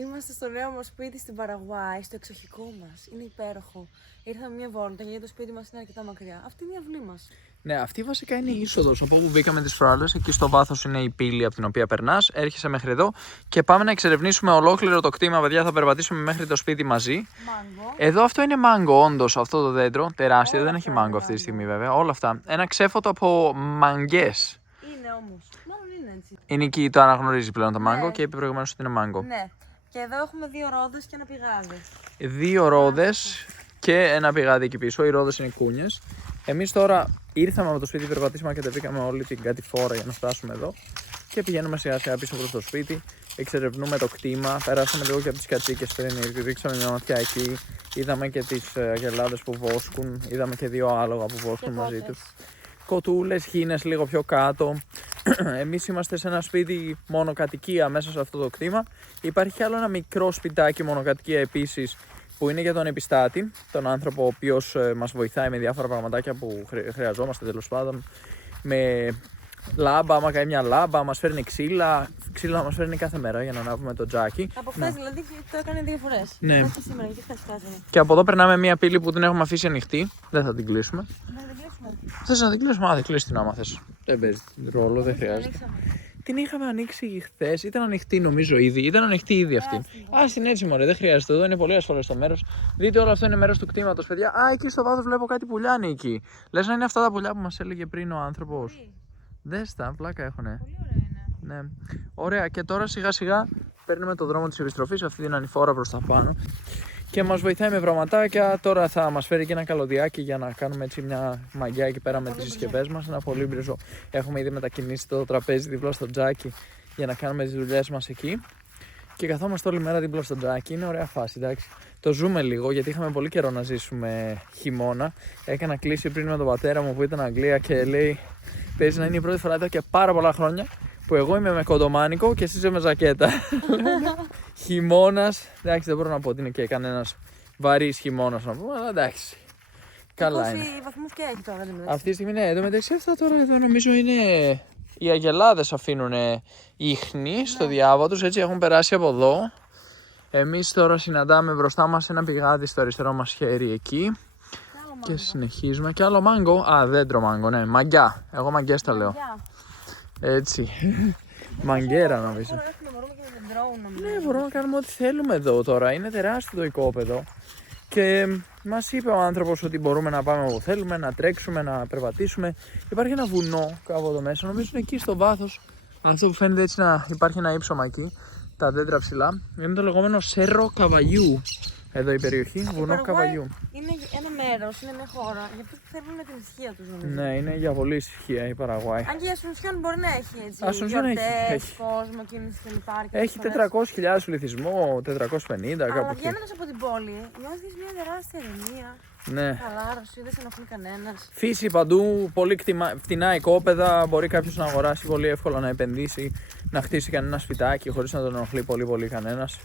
Είμαστε στο νέο μας σπίτι στην Παραγουάη, στο εξοχικό μας. Είναι υπέροχο. Ήρθαμε μια βόλτα γιατί το σπίτι μας είναι αρκετά μακριά. Αυτή είναι η αυλή μας. Ναι, αυτή βασικά είναι η είσοδος από όπου μπήκαμε τις προάλλες. Εκεί στο βάθος είναι η πύλη από την οποία περνάς. Έρχεσαι μέχρι εδώ και πάμε να εξερευνήσουμε ολόκληρο το κτήμα. Παιδιά, θα περπατήσουμε μέχρι το σπίτι μαζί. Μάγκο. Εδώ αυτό είναι μάγκο, όντως, αυτό το δέντρο. Τεράστιο, δεν έχει μάγκο αυτή τη στιγμή βέβαια. Όλα αυτά. Ένα ξέφωτο από μαγκές. Είναι όμως. Μάλλον είναι έτσι. Η Νίκη το αναγνωρίζει πλέον το μάγκο Ναι. και είπε προηγουμένως ότι είναι μάγκο. Ναι. Και εδώ έχουμε 2 ρόδες και ένα πηγάδι. 2 ρόδες και ένα πηγάδι εκεί πίσω. Οι ρόδες είναι κούνιες. Εμείς τώρα ήρθαμε από το σπίτι, περπατήσαμε και κατεβήκαμε όλη την κατηφόρα για να φτάσουμε εδώ. Και πηγαίνουμε σιγά σιγά πίσω προς το σπίτι. Εξερευνούμε το κτήμα. Περάσαμε λίγο και από τις κατσίκες πριν. Ρίξαμε μια ματιά εκεί. Είδαμε και τις αγελάδες που βόσκουν. Είδαμε και 2 άλογα που βόσκουν μαζί τους. Κοτούλες, χήνες λίγο πιο κάτω. Εμείς είμαστε σε ένα σπίτι μονοκατοικία μέσα σε αυτό το κτήμα. Υπάρχει κι άλλο ένα μικρό σπιτάκι μονοκατοικία επίσης που είναι για τον επιστάτη, τον άνθρωπο ο οποίος μας βοηθάει με διάφορα πραγματάκια που χρειαζόμαστε τέλος πάντων. Με λάμπα, άμα κάνει μια λάμπα, μας φέρνει ξύλα. Ξύλα μας φέρνει κάθε μέρα για να ανάβουμε το τζάκι. Από χθες δηλαδή το έκανε 2 φορές. Ναι. Όχι σήμερα, γιατί χθες φτάσαμε. Και από εδώ περνάμε μια πύλη που την έχουμε αφήσει ανοιχτή. Δεν θα την κλείσουμε. Να την κλείσουμε. Θες να την κλείσουμε? Α, δεν κλείσει την άμα θες. Δεν παίζει ρόλο, δεν χρειάζεται. Ανοίξαμε. Την είχαμε ανοίξει χθες, ήταν ανοιχτή νομίζω ήδη. Ήταν ανοιχτή ήδη αυτή. Α, στην έτσι μωρέ, δεν χρειάζεται. Εδώ είναι πολύ ασφαλές το μέρος. Δείτε, όλο αυτό είναι μέρος του κτήματος, παιδιά. Α, εκεί στο βάθος βλέπω κάτι πουλιά εκεί. Λες να είναι αυτά τα πουλιά που μας έλεγε πριν ο άνθρωπος. Δες τα, πλάκα έχουνε. Πολύ ωραία είναι. Ναι. Ωραία, και τώρα σιγά σιγά παίρνουμε το δρόμο της επιστροφής, αυτή την ανηφόρα προς τα πάνω. Και μας βοηθάει με πραγματάκια. Τώρα θα μας φέρει και ένα καλωδιάκι για να κάνουμε έτσι μια μαγιά εκεί πέρα με τις συσκευές μας. Ένα πολύμπριζο. Έχουμε ήδη μετακινήσει το τραπέζι δίπλα στο τζάκι για να κάνουμε τις δουλειές μας εκεί. Και καθόμαστε όλη μέρα δίπλα στο τζάκι. Είναι ωραία φάση, εντάξει. Το ζούμε λίγο γιατί είχαμε πολύ καιρό να ζήσουμε χειμώνα. Έκανα κλήση πριν με τον πατέρα μου που ήταν Αγγλία και λέει: παίζει να είναι η πρώτη φορά εδώ και πάρα πολλά χρόνια που εγώ είμαι με κοντομάνικο και εσύ είσαι με ζακέτα. Χειμώνας, εντάξει, δεν μπορώ να πω ότι είναι και κανένας βαρύς χειμώνας να πούμε, αλλά εντάξει. Καλά είναι. Πόσοι βαθμούς και έχει τώρα, δεν Αυτή τη στιγμή, ναι, εδώ μεταξύ αυτά τώρα εδώ νομίζω είναι. Οι αγελάδες αφήνουν ίχνη στο διάβα τους, έτσι έχουν περάσει από εδώ. Εμείς τώρα συναντάμε μπροστά μας ένα πηγάδι στο αριστερό μας χέρι εκεί. Και συνεχίζουμε. Και άλλο μάγκο. Α, δέντρο μάγκο, ναι. Μαγκιά. Εγώ μαγκιές τα λέω. Έτσι. Μαγκέρα νομίζω. Ναι, μπορούμε να κάνουμε ό,τι θέλουμε εδώ τώρα. Είναι τεράστιο το οικόπεδο. Και μας είπε ο άνθρωπος ότι μπορούμε να πάμε όπου θέλουμε, να τρέξουμε, να περπατήσουμε. Υπάρχει ένα βουνό κάπου εδώ μέσα. Νομίζω είναι εκεί στο βάθος. Αυτό που φαίνεται έτσι να υπάρχει ένα ύψωμα εκεί. Τα δέντρα ψηλά. Είναι το λεγόμενο Σέρρο Καβαγιού. Εδώ η περιοχή, βουνό Καβαγιού. Είναι ένα μέρος, είναι μια χώρα. Για αυτούς που θέλουν την ησυχία τους, νομίζω. Ναι, είναι για πολύ ησυχία η Παραγουάη. Αν και η Ασουνσιόν μπορεί να έχει έτσι. Ασουνσιόν έχει. κόσμο, κίνηση κλπ. Έχει 400.000 πληθυσμό, 450 κάπου Αλλά εκεί. βγαίνοντας από την πόλη, νιώθεις μια τεράστια ηρεμία. Ναι. Χαλάρωση, δεν σε ενοχλεί κανένας. Φύση παντού, πολύ φτηνά οικόπεδα. Μπορεί κάποιος να αγοράσει πολύ εύκολα, να επενδύσει, να χτίσει κανένα σπιτάκι χωρίς να τον ενοχλεί πολύ κανένας.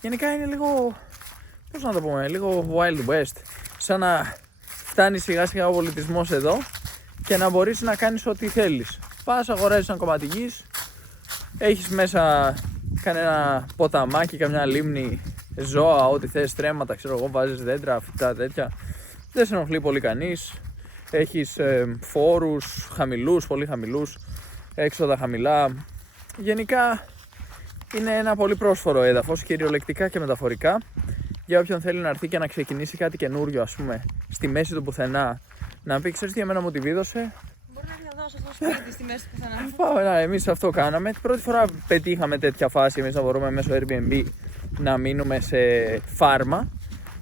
Γενικά είναι λίγο. Πώς να το πούμε, λίγο Wild West. Σαν να φτάνει σιγά σιγά ο πολιτισμός εδώ και να μπορείς να κάνεις ό,τι θέλεις. Πας, αγοράζεις ένα κομμάτι γης, έχεις μέσα κανένα ποταμάκι, καμιά λίμνη, ζώα, ό,τι θες, τρέματα, ξέρω εγώ, βάζεις δέντρα, φυτά, τέτοια. Δεν σε ενοχλεί πολύ κανείς. Έχεις φόρους χαμηλούς, πολύ χαμηλούς, έξοδα χαμηλά. Γενικά είναι ένα πολύ πρόσφορο έδαφος, κυριολεκτικά και μεταφορικά. Για όποιον θέλει να έρθει και να ξεκινήσει κάτι καινούριο, ας πούμε, στη μέση του πουθενά, να πει: ξέρεις τι, εμένα μου τη βίδωσε. Μπορεί να διαδώσει αυτό το σπίτι στη μέση του πουθενά. Πάμε, εμείς αυτό κάναμε. Την πρώτη φορά πετύχαμε τέτοια φάση, εμείς να μπορούμε μέσω Airbnb να μείνουμε σε φάρμα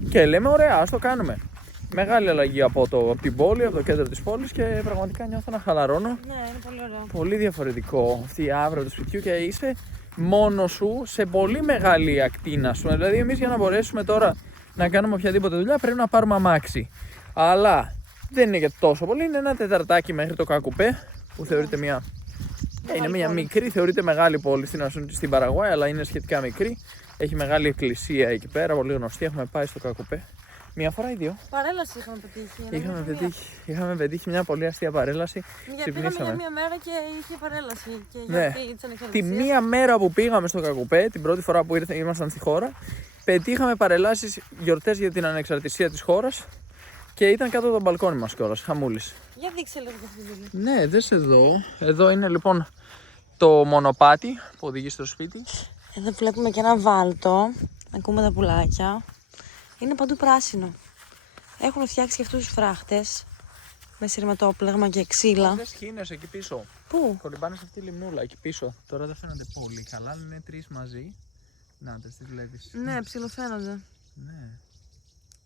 και λέμε: ωραία, ας το κάνουμε. Μεγάλη αλλαγή από την πόλη, από το κέντρο της πόλης και πραγματικά νιώθω να χαλαρώνω. Ναι, είναι πολύ ωραίο. Πολύ διαφορετικό αυτή η άβρα του σπιτιού και είσαι μόνος σου σε πολύ μεγάλη ακτίνα σου. Δηλαδή, εμείς για να μπορέσουμε τώρα να κάνουμε οποιαδήποτε δουλειά πρέπει να πάρουμε αμάξι. Αλλά δεν είναι και τόσο πολύ, είναι ένα τεταρτάκι μέχρι το Κακουπέ που θεωρείται μια. Είναι μια μικρή, θεωρείται μεγάλη πόλη στην Παραγουάη, αλλά είναι σχετικά μικρή. Έχει μεγάλη εκκλησία εκεί πέρα, πολύ γνωστή. Έχουμε πάει στο Κακουπέ. Μία φορά ή δύο. Παρέλαση είχαμε πετύχει. Είχαμε πετύχει μια πολύ αστεία παρέλαση. Γιατί πήγαμε για μία μέρα και είχε παρέλαση. Και Ναι. γιατί της Τη ανεξαρτησίας. μία μέρα που πήγαμε στο Κακουπέ, την πρώτη φορά που ήμασταν στη χώρα, πετύχαμε παρελάσεις, γιορτές για την ανεξαρτησία της χώρας και ήταν κάτω από το μπαλκόνι μας κιόλας, χαμούλης. Για δείξε λίγο αυτή τη δουλειά. Ναι, δες εδώ. Εδώ είναι λοιπόν το μονοπάτι που οδηγεί στο σπίτι. Εδώ βλέπουμε και ένα βάλτο. Ακούμε τα πουλάκια. Είναι παντού πράσινο. Έχουν φτιάξει και αυτούς τους φράχτες με σειρματόπλεγμα και ξύλα. Δες χήνες εκεί πίσω. Πού? Κολυμπάνε σε αυτή τη λιμνούλα εκεί πίσω. Τώρα δεν φαίνονται πολύ καλά, αλλά είναι τρεις μαζί. Να τις βλέπεις. Ναι, ψιλοφαίνονται. Ναι.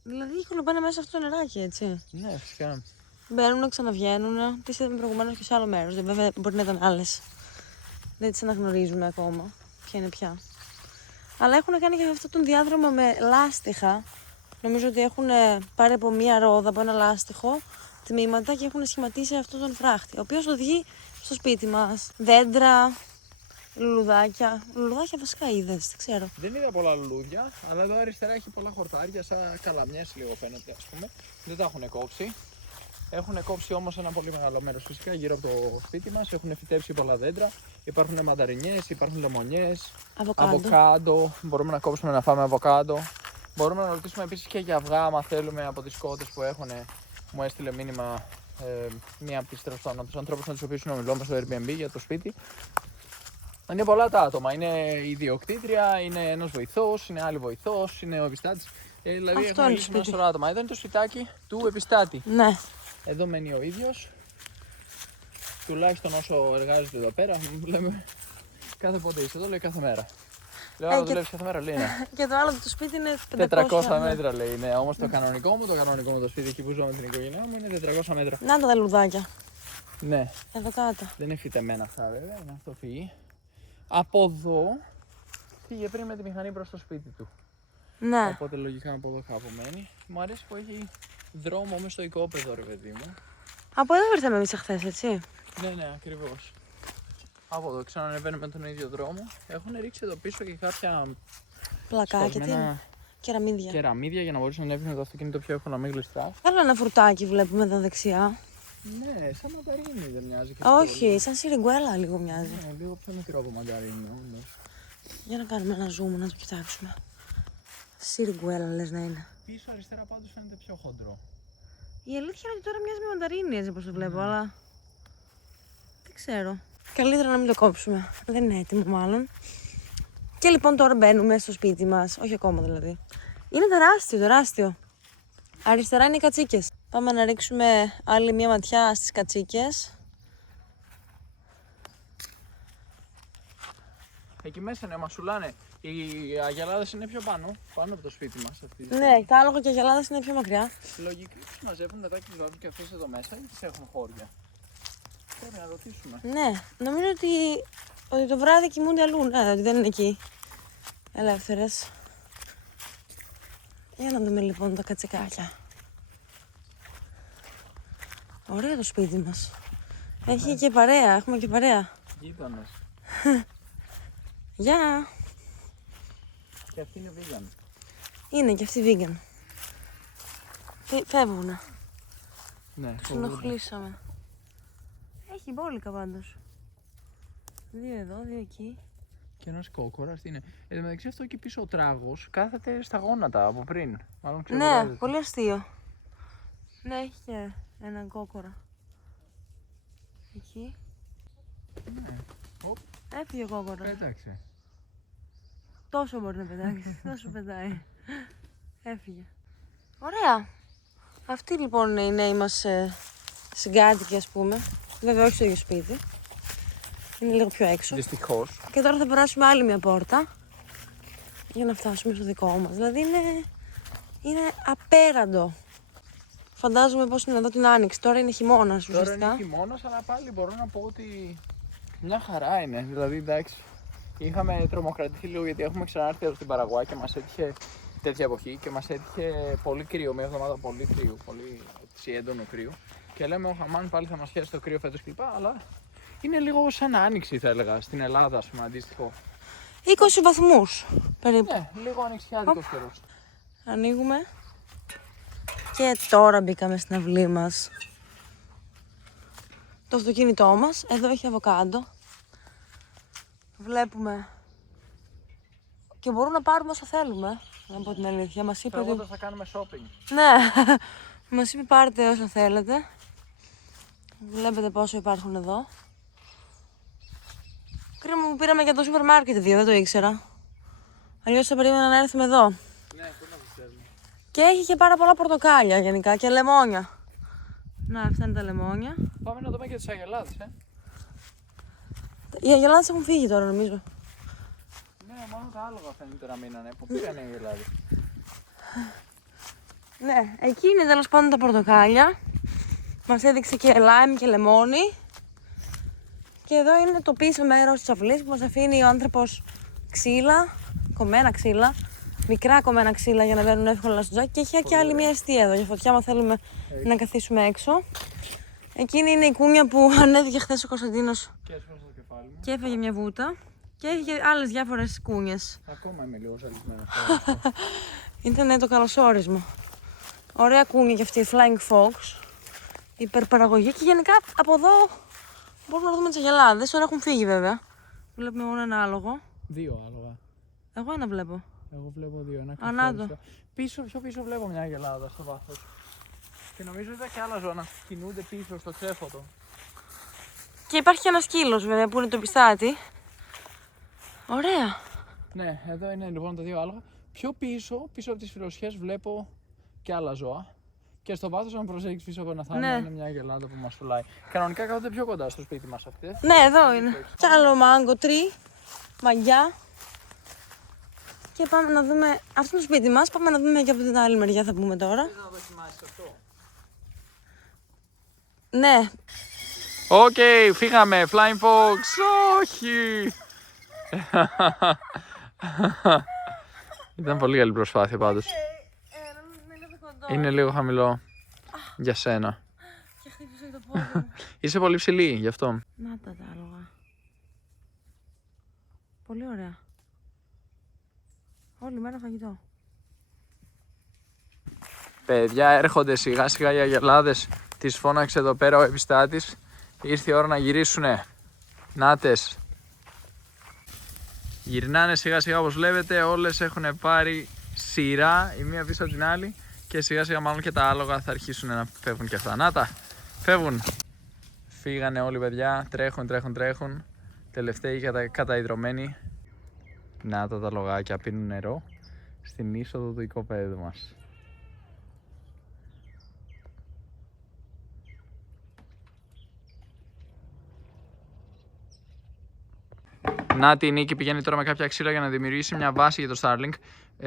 Δηλαδή κολυμπάνε μέσα σε αυτό το νεράκι, έτσι. Ναι, φυσικά. Μπαίνουν, ξαναβγαίνουν. Τις είδαμε προηγουμένως και σε άλλο μέρος. Βέβαια μπορεί να ήταν άλλες. Δεν τις αναγνωρίζουμε ακόμα. Ποια είναι πια. Αλλά έχουν κάνει και αυτό τον διάδρομο με λάστιχα. Νομίζω ότι έχουν πάρει από μία ρόδα, από ένα λάστιχο, τμήματα και έχουν σχηματίσει αυτόν τον φράχτη. Ο οποίος οδηγεί στο σπίτι μας. Δέντρα, λουλουδάκια. Λουλουδάκια βασικά είδες, δεν ξέρω. Δεν είδα πολλά λουλούδια, αλλά εδώ αριστερά έχει πολλά χορτάρια, σαν καλαμιές λίγο φαίνεται, ας πούμε. Δεν τα έχουν κόψει. Έχουν κόψει όμως ένα πολύ μεγάλο μέρος φυσικά γύρω από το σπίτι μας. Έχουν φυτέψει πολλά δέντρα. Υπάρχουν μανταρινιές, υπάρχουν λεμονιές, αβοκάντο. Μπορούμε να κόψουμε να φάμε αβοκάντο. Μπορούμε να ρωτήσουμε επίσης και για αυγά, άμα θέλουμε, από τις κότες που έχουν. Μου έστειλε μήνυμα μία από τους ανθρώπους με τους οποίους συνομιλούμε στο Airbnb για το σπίτι. Είναι πολλά τα άτομα. Είναι η ιδιοκτήτρια, είναι ένας βοηθός, είναι άλλη βοηθός, είναι ο επιστάτης. Δηλαδή Αυτό έχουμε είναι ένα σωρό άτομα. Εδώ είναι το σπιτάκι του επιστάτη. Ναι. Εδώ μένει ο ίδιος. Τουλάχιστον όσο εργάζεται εδώ πέρα, λέμε κάθε πότε είσαι εδώ, λέει κάθε μέρα. Λέω, άρα δουλεύεις κάθε μέρα, λέει ναι. Και το άλλο το σπίτι είναι 400 μέτρα λέει, ναι. Όμως το κανονικό μου το σπίτι εκεί που ζω με την οικογένειά μου είναι 400 μέτρα. Να τα λουδάκια. Ναι. Εδώ κάτω. Δεν είναι φυτεμένα αυτά βέβαια, είναι αυτό φύγει. Από εδώ πήγε πριν με τη μηχανή προς το σπίτι του. Ναι. Οπότε λογικά από εδώ κάπου μένει. Μου αρέσει που έχει δρόμο μες στο οικόπεδο, ρε παιδί μου. Από εδώ ήρθαμε εμείς εχθές, έτσι. Ναι, ναι, ακριβώς. Από εδώ ξανανεβαίνουμε τον ίδιο δρόμο. Έχουν ρίξει εδώ πίσω και κάποια Πλακάκια, τι είναι. σπασμένα Κεραμίδια. κεραμίδια για να μπορέσει να ανέβει με το αυτοκίνητο πιο εύκολα, να μην γλιστρά. Άλλο ένα φρουτάκι βλέπουμε εδώ δεξιά. Ναι, σαν μανταρίνι δεν μοιάζει και Όχι, σαν σιριγκουέλα λίγο μοιάζει. Ναι, λίγο πιο μικρό από μανταρίνι, όντως. Για να κάνουμε ένα zoom να το κοιτάξουμε. Σιριγκουέλα λες να είναι. Πίσω αριστερά πάντως φαίνεται πιο χοντρό. Η αλήθεια είναι ότι τώρα μοιάζει με μανταρίνι έτσι όπως το βλέπω, αλλά δεν ξέρω. Καλύτερα να μην το κόψουμε. Δεν είναι έτοιμο μάλλον. Και λοιπόν τώρα μπαίνουμε στο σπίτι μας. Όχι ακόμα δηλαδή. Είναι τεράστιο, τεράστιο. Αριστερά είναι οι κατσίκες. Πάμε να ρίξουμε άλλη μία ματιά στις κατσίκες. Εκεί μέσα ναι, μασουλάνε. Οι αγελάδες είναι πιο πάνω από το σπίτι μας. Ναι, τα άλογα και οι αγελάδες είναι πιο μακριά. Λογικά τους μαζεύουν μετά και τους βάζουν και αυτές εδώ μέσα ή τις έχουν χώρια. Πρέπει να ρωτήσουμε. Ναι, νομίζω ότι το βράδυ κοιμούνται αλλού. Ναι, ότι δεν είναι εκεί ελεύθερες. Για να δούμε λοιπόν τα κατσικάκια. Ωραίο το σπίτι μας. Έχει και παρέα, έχουμε και παρέα. Γείτονες. Γεια! Και αυτή είναι vegan. Είναι και αυτή vegan. Φεύγουνε. Ναι, Τους ενοχλήσαμε. Έχει μπόλικα πάντως. 2 εδώ, 2 εκεί. Και ένας κόκορας τι είναι. Εν τω μεταξύ αυτό εκεί πίσω ο τράγος κάθεται στα γόνατα από πριν. Μάλλον Ναι, ξεκουράζεται. πολύ αστείο. Ναι, έχει και έναν κόκορα. Εκεί. Ναι. Οπ, Έφυγε ο κόκορας. πέταξε. Τόσο μπορεί να πετάξει, τόσο πετάει. Έφυγε. Ωραία. Αυτή λοιπόν είναι η νέοι μας συγκάτοικοι ας πούμε. Βέβαια όχι στο ίδιο σπίτι. Είναι λίγο πιο έξω. Δυστυχώς. Και τώρα θα περάσουμε άλλη μια πόρτα για να φτάσουμε στο δικό μας. Δηλαδή είναι απέραντο. Φαντάζομαι πώς είναι εδώ την Άνοιξη. Τώρα είναι χειμώνας Τώρα ουσιαστικά. είναι χειμώνας, αλλά πάλι μπορώ να πω ότι μια χαρά είναι. Δηλαδή εντάξει, είχαμε τρομοκρατηθεί λίγο γιατί έχουμε ξανάρθει εδώ στην Παραγουάη και μας έτυχε τέτοια εποχή και μας έτυχε πολύ κρύο, μια εβδομάδα πολύ κρύο, πολύ έτσι, έντονο κρύο. Και λέμε ο Χαμάν πάλι θα μας πιάσει το κρύο φέτος κλπ. Αλλά είναι λίγο σαν άνοιξη θα έλεγα στην Ελλάδα, ας πούμε, αντίστοιχο. 20 βαθμούς περίπου. Ναι, λίγο ανοιξιάτικος καιρός. Ανοίγουμε. Και τώρα μπήκαμε στην αυλή μας. Το αυτοκίνητό μας, εδώ έχει αβοκάντο. Βλέπουμε. Και μπορούμε να πάρουμε όσο θέλουμε, να πω την αλήθεια. Μας είπε ότι... θα κάνουμε shopping. Ναι, μας είπε πάρτε όσο θέλετε. Βλέπετε πόσο υπάρχουν εδώ. Κρίμα που πήραμε για το σούπερ μάρκετ 2, δεν το ήξερα. Αλλιώς θα περίμενα να έρθουμε εδώ. Ναι, πού να το ξέρουμε. Και έχει και πάρα πολλά πορτοκάλια γενικά και λεμόνια. Να, αυτά είναι τα λεμόνια. Πάμε να δούμε και τις αγελάδες, Οι αγελάδες έχουν φύγει τώρα νομίζω. Ναι, μόνο τα άλογα φαίνεται να μείνανε. Πού πήγανε οι αγελάδες? Ναι, εκεί είναι τέλος πάντων τα πορτοκάλια. Μας έδειξε και λάιμ και λεμόνι. Και εδώ είναι το πίσω μέρος της αυλής που μας αφήνει ο άνθρωπος ξύλα, κομμένα ξύλα, μικρά κομμένα ξύλα για να μπαίνουν εύκολα στο τζάκι. Και έχει και άλλη μια αιστεία εδώ για φωτιά, άμα θέλουμε να καθίσουμε έξω. Εκείνη είναι η κούνια που ανέβηκε χθες ο Κωνσταντίνος Και έσπασα το κεφάλι μου. και έφαγε μια βούτα. Και έχει και άλλες διάφορες κούνιες. Ακόμα είμαι λίγο ζαλισμένος. Ήταν το καλωσόρισμα. Ωραία κούνια και αυτή η Flying Fox. Υπερπαραγωγή και γενικά από εδώ μπορούμε να δούμε τις αγελάδες. Τώρα έχουν φύγει βέβαια. Βλέπουμε μόνο ένα άλογο. 2 άλογα. Εγώ ένα βλέπω. Εγώ βλέπω 2. Ένα Ανάτο. Πίσω, πιο πίσω βλέπω μια αγελάδα στο βάθος. Και νομίζω είδα και άλλα ζώα να κινούνται πίσω στο ξέφωτο. Και υπάρχει και ένα σκύλος βέβαια που είναι το πιστάτη. Ωραία. Ναι, εδώ είναι λοιπόν τα 2 άλογα. Πιο πίσω, πίσω από τις φυλλωσιές βλέπω και άλλα ζώα. Και στο βάθος, αν προσέξεις πίσω από ένα θάμνο, Ναι. είναι μια αγελάδα που μας φυλάει. Κανονικά κάθονται πιο κοντά στο σπίτι μας αυτές. Ναι, εδώ είναι. Κι άλλο μάγκο τρί, μαγιά. Και πάμε να δούμε. Αυτό είναι το σπίτι μας. Πάμε να δούμε και από την άλλη μεριά θα πούμε τώρα. Θες να δοκιμάσεις αυτό? Ναι. Οκ, φύγαμε. Flying Fox. Όχι. Ήταν πολύ καλή προσπάθεια πάντως. Είναι λίγο χαμηλό για σένα. Και χτύπησε το πόδι μου. Είσαι πολύ ψηλή γι' αυτό. Να τα άλογα. Πολύ ωραία. Όλη μέρα φαγητό. Παιδιά, έρχονται σιγά σιγά οι αγελάδες. Τις φώναξε εδώ πέρα ο επιστάτης. Ήρθε η ώρα να γυρίσουνε. Νάτες. Γυρνάνε σιγά σιγά όπως βλέπετε. Όλες έχουν πάρει σειρά η μία πίσω από την άλλη. Και σιγά σιγά μάλλον και τα άλογα θα αρχίσουν να φεύγουν και αυτά. Νάτα, φεύγουν. Φύγανε όλοι παιδιά. Τρέχουν. Τελευταίοι καταϊδρωμένοι. Να τα λογάκια πίνουν νερό στην είσοδο του οικοπαίδου μας. Να τη Νίκη πηγαίνει τώρα με κάποια ξύλα για να δημιουργήσει μια βάση για το Starlink.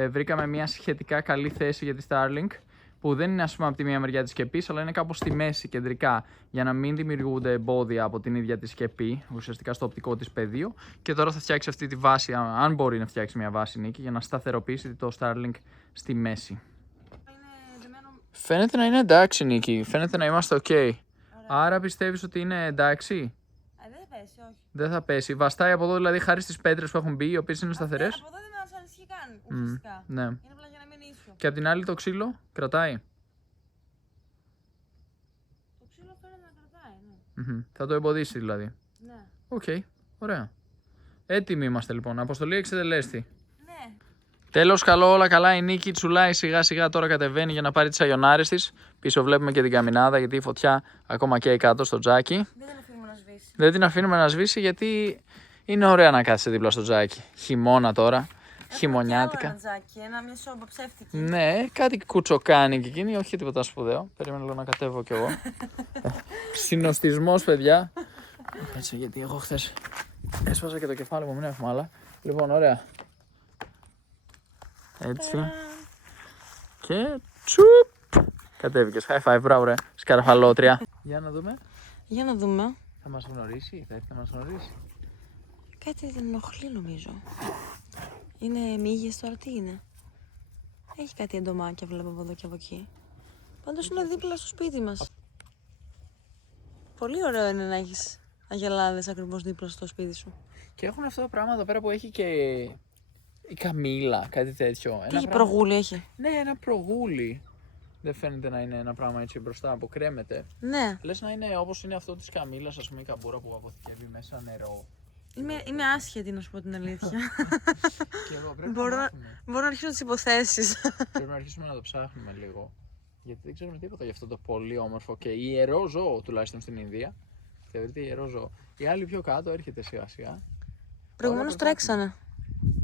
Βρήκαμε μια σχετικά καλή θέση για τη Starlink που δεν είναι, ας πούμε, από τη μία μεριά της σκεπής, αλλά είναι κάπως στη μέση κεντρικά για να μην δημιουργούνται εμπόδια από την ίδια τη σκεπή, ουσιαστικά στο οπτικό της πεδίο. Και τώρα θα φτιάξει αυτή τη βάση, αν μπορεί να φτιάξει μια βάση, Νίκη, για να σταθεροποιήσει το Starlink στη μέση. Φαίνεται να είναι εντάξει, Νίκη. Φαίνεται να είμαστε ok. Άρα πιστεύεις ότι είναι εντάξει? Δεν θα πέσει, όχι. Δεν θα πέσει. Βαστάει από εδώ δηλαδή χάρη στις πέτρες που έχουν μπει, οι οποίες είναι σταθερές. Από εδώ δεν μας ανησυχεί καν, ουσιαστικά. Ναι. Είναι απλά για να μην ίσιο. Και απ' την άλλη το ξύλο κρατάει. Το ξύλο φαίνεται να κρατάει, ναι. Θα το εμποδίσει δηλαδή. Ναι. Οκ, ωραία. Έτοιμοι είμαστε λοιπόν. Αποστολή εξετελέστη. Ναι. Τέλος, καλό, όλα καλά. Η Νίκη τσουλάει σιγά σιγά τώρα, κατεβαίνει για να πάρει τις αγιονάρες της. Πίσω βλέπουμε και την καμινάδα γιατί η φωτιά ακόμα καίει κάτω στο τζάκι. Δεν την αφήνουμε να σβήσει. Δεν την αφήνουμε να σβήσει γιατί είναι ωραία να κάθεσαι δίπλα στο τζάκι. Χειμώνα τώρα. Χειμωνιάτικα. Ένα τζάκι, μια σόμπα ψεύτικη. Ναι, κάτι κουτσοκάνει και εκείνη, όχι τίποτα σπουδαίο. Περίμενα λίγο να κατέβω κι εγώ. Συνοστισμός, παιδιά. Έτσι, γιατί εγώ χθες έσπασα και το κεφάλι μου, μην έχουμε άλλα. Λοιπόν, ωραία. Έτσι. Και τσουπ. Κατέβηκες. High five, μπράβο ρε. Σκαρφαλότρια. Για να δούμε. Για να δούμε. Θα μας γνωρίσει, θα έρθει να μας γνωρίσει. Κάτι την ενοχλεί νομίζω. Είναι μύγες τώρα, τι είναι. Έχει κάτι εντομάκια βλέπω από εδώ και από εκεί. Πάντως είναι δίπλα στο σπίτι μας. Πολύ ωραίο είναι να έχεις αγελάδες ακριβώς δίπλα στο σπίτι σου. Και έχουν αυτό το πράγμα εδώ πέρα που έχει και η καμήλα, κάτι τέτοιο. Τι έχει, προγούλη έχει. Ναι, ένα προγούλι. Δεν φαίνεται να είναι ένα πράγμα έτσι μπροστά που κρέμεται. Ναι, Λες να είναι όπως είναι αυτό της Καμίλας, ας πούμε, η καμπούρα που αποθηκεύει μέσα νερό. είμαι άσχετη να σου πω την αλήθεια. Και εδώ πρέπει Μπορώ να να- μάθουμε. Μπορώ να αρχίσω τις υποθέσεις. Πρέπει να αρχίσουμε να το ψάχνουμε λίγο. Γιατί δεν ξέρουμε τίποτα για αυτό το πολύ όμορφο και ιερό ζώο, τουλάχιστον στην Ινδία. Θεωρείται ιερό ζώο. Η άλλη πιο κάτω έρχεται σιγά σιγά. Προηγουμένως Ωραία, τρέξανε.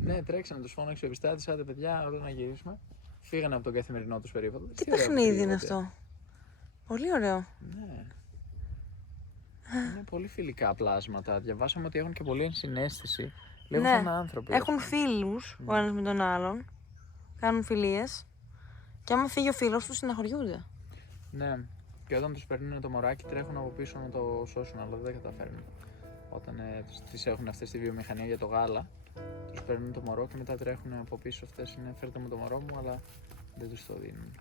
Ναι, τρέξανε, τους φώναξε ο επιστάτης, άντε παιδιά, ώρα να γυρίσουμε. Φύγανε από τον καθημερινό τους περίπατο. Τι ωραίο παιχνίδι είναι πήγατε. αυτό. Πολύ ωραίο. Ναι. Είναι πολύ φιλικά πλάσματα. Διαβάσαμε ότι έχουν και πολύ ενσυναίσθηση. Λίγο Ναι. σαν άνθρωποι. Έχουν φίλους ο ένας με τον άλλον. Κάνουν φιλίες. Και άμα φύγει ο φίλος τους, συναχωριούνται. Ναι. Και όταν τους παίρνουν το μωράκι, τρέχουν από πίσω να το σώσουν, αλλά δεν καταφέρνουν. Όταν τις έχουν αυτές στη βιομηχανία για το γάλα, τους παίρνουν το μωρό και μετά τρέχουν από πίσω αυτές. Είναι φέρτε μου το μωρό μου, αλλά δεν τους το δίνουν.